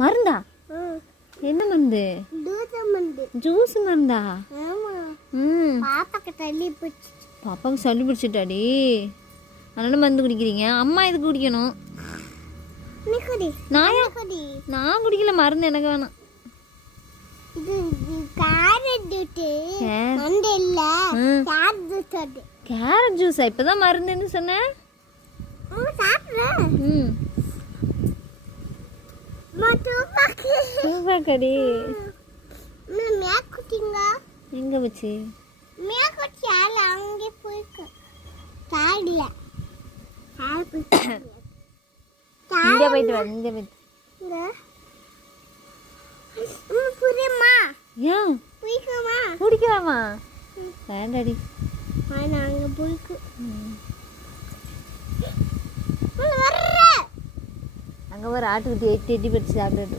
மருந்தா? என்ன மருந்து? ஜூஸ் மருந்தா? பாப்பாவுக்கு சளி பிடிச்சிட்டாடி, அதனால மருந்து குடிக்கிறீங்க. அம்மா எதுக்கு குடிக்கணும்? நான் குடிக்கல, மருந்து எனக்கு வேணாம். கேரட் ஜூஸா? இப்பதான் மருந்துன்னு சொன்னேன். எங்க வச்சு இங்க போயிட்டு வா, இங்க போயிட்டு. ஏன் குடிக்கலாமா? வேண்டாடி. அங்க ஒரு ஆட்டுக்குட்டி எட்டி எட்டி பறிச்சு சாப்பிட்டு